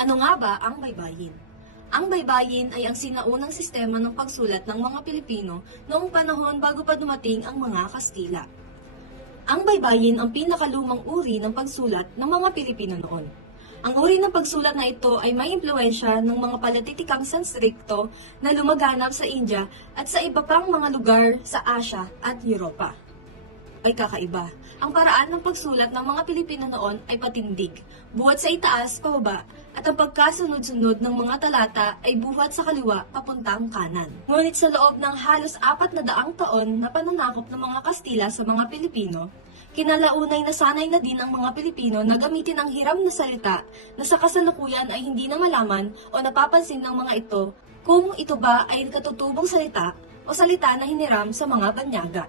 Ano nga ba ang baybayin? Ang baybayin ay ang sinaunang sistema ng pagsulat ng mga Pilipino noong panahon bago pa dumating ang mga Kastila. Ang baybayin ang pinakalumang uri ng pagsulat ng mga Pilipino noon. Ang uri ng pagsulat na ito ay may impluwensya ng mga palatitikang Sanskrito na lumaganap sa India at sa iba pang mga lugar sa Asya at Europa. Ay kakaiba. Ang paraan ng pagsulat ng mga Pilipino noon ay patindig, buhat sa itaas, pababa, at ang pagkasunod-sunod ng mga talata ay buhat sa kaliwa papuntang kanan. Ngunit sa loob ng halos 400 taon na pananakop ng mga Kastila sa mga Pilipino, kinalaunay nasanay na din ang mga Pilipino na gamitin ang hiram na salita na sa kasalukuyan ay hindi na malaman o napapansin ng mga ito kung ito ba ay katutubong salita o salita na hiniram sa mga banyaga.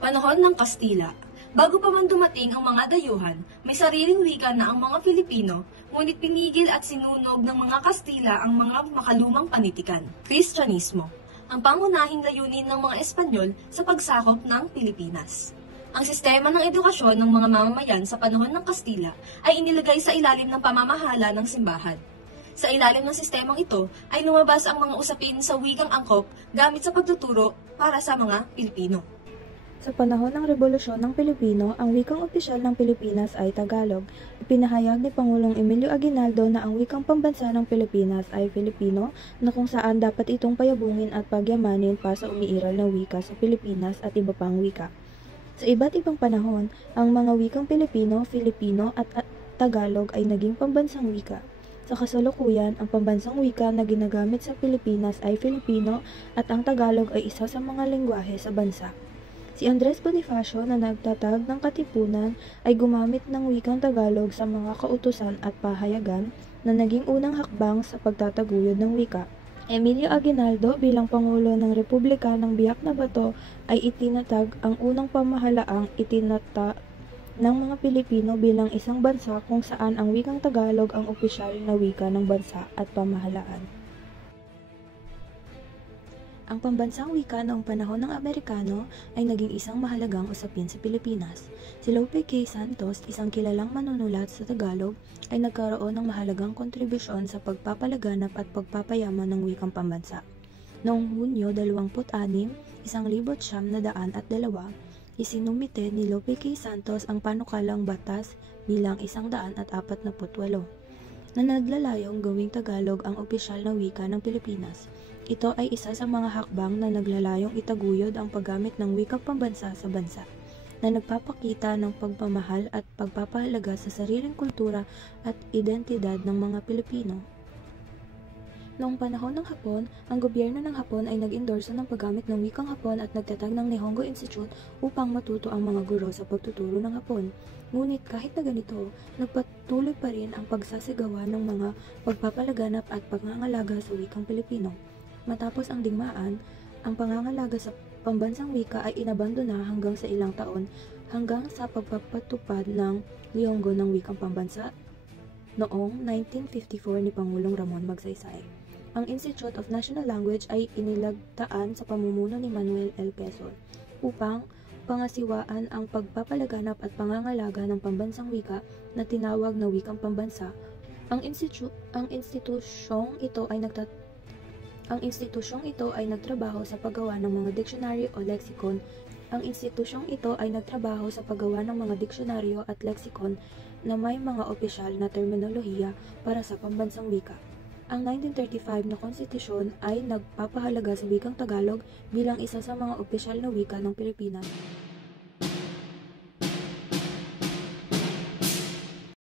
Panahon ng Kastila. Bago pa man dumating ang mga dayuhan, may sariling wika na ang mga Pilipino, ngunit pinigil at sinunog ng mga Kastila ang mga makalumang panitikan. Kristyanismo, ang pangunahing layunin ng mga Espanyol sa pagsakop ng Pilipinas. Ang sistema ng edukasyon ng mga mamamayan sa panahon ng Kastila ay inilagay sa ilalim ng pamamahala ng simbahan. Sa ilalim ng sistemang ito ay lumabas ang mga usapin sa wikang angkop gamit sa pagtuturo para sa mga Pilipino. Sa panahon ng Rebolusyon ng Pilipino, ang wikang opisyal ng Pilipinas ay Tagalog. Ipinahayag ni Pangulong Emilio Aguinaldo na ang wikang pambansa ng Pilipinas ay Filipino, na kung saan dapat itong payabungin at pagyamanin pa sa umiiral na wika sa Pilipinas at iba pang wika. Sa iba't ibang panahon, ang mga wikang Pilipino, Filipino at Tagalog ay naging pambansang wika. Sa kasalukuyan, ang pambansang wika na ginagamit sa Pilipinas ay Filipino at ang Tagalog ay isa sa mga lengguwahe sa bansa. Si Andres Bonifacio na nagtatag ng Katipunan ay gumamit ng wikang Tagalog sa mga kautusan at pahayagan na naging unang hakbang sa pagtataguyod ng wika. Emilio Aguinaldo bilang Pangulo ng Republika ng Biak na Bato ay itinatag ang unang pamahalaang itinata ng mga Pilipino bilang isang bansa kung saan ang wikang Tagalog ang opisyal na wika ng bansa at pamahalaan. Ang pambansang wika noong panahon ng Amerikano ay naging isang mahalagang usapin sa Pilipinas. Si Lope K. Santos, isang kilalang manunulat sa Tagalog, ay nagkaroon ng mahalagang kontribusyon sa pagpapalaganap at pagpapayaman ng wikang pambansa. Noong Hunyo 26, 1902, isinumite ni Lope K. Santos ang panukalang batas bilang 148 na naglalayong gawing Tagalog ang opisyal na wika ng Pilipinas. Ito ay isa sa mga hakbang na naglalayong itaguyod ang paggamit ng wikang pambansa sa bansa, na nagpapakita ng pagmamahal at pagpapahalaga sa sariling kultura at identidad ng mga Pilipino. Noong panahon ng Hapon, ang gobyerno ng Hapon ay nag-endorso ng paggamit ng wikang Hapon at nagtatag ng Nihongo Institute upang matuto ang mga guro sa pagtuturo ng Hapon. Ngunit kahit na ganito, nagpatuloy pa rin ang pagsasigawa ng mga pagpapalaganap at pangangalaga sa wikang Pilipino. Matapos ang digmaan, ang pangangalaga sa pambansang wika ay inabandona hanggang sa ilang taon hanggang sa pagpapatupad ng Nihongo ng wikang pambansa noong 1954 ni Pangulong Ramon Magsaysay. Ang Institute of National Language ay inilagtaan sa pamumuno ni Manuel L. Quezon upang pangasiwaan ang pagpapalaganap at pangangalaga ng pambansang wika na tinawag na wikang pambansa. Ang institusyong ito ay nagtrabaho sa paggawa ng mga diksyonaryo o leksikon. Ang institusyong ito ay nagtrabaho sa paggawa ng mga diksyonaryo at leksikon na may mga opisyal na terminolohiya para sa pambansang wika. Ang 1935 na konstitusyon ay nagpapahalaga sa wikang Tagalog bilang isa sa mga opisyal na wika ng Pilipinas.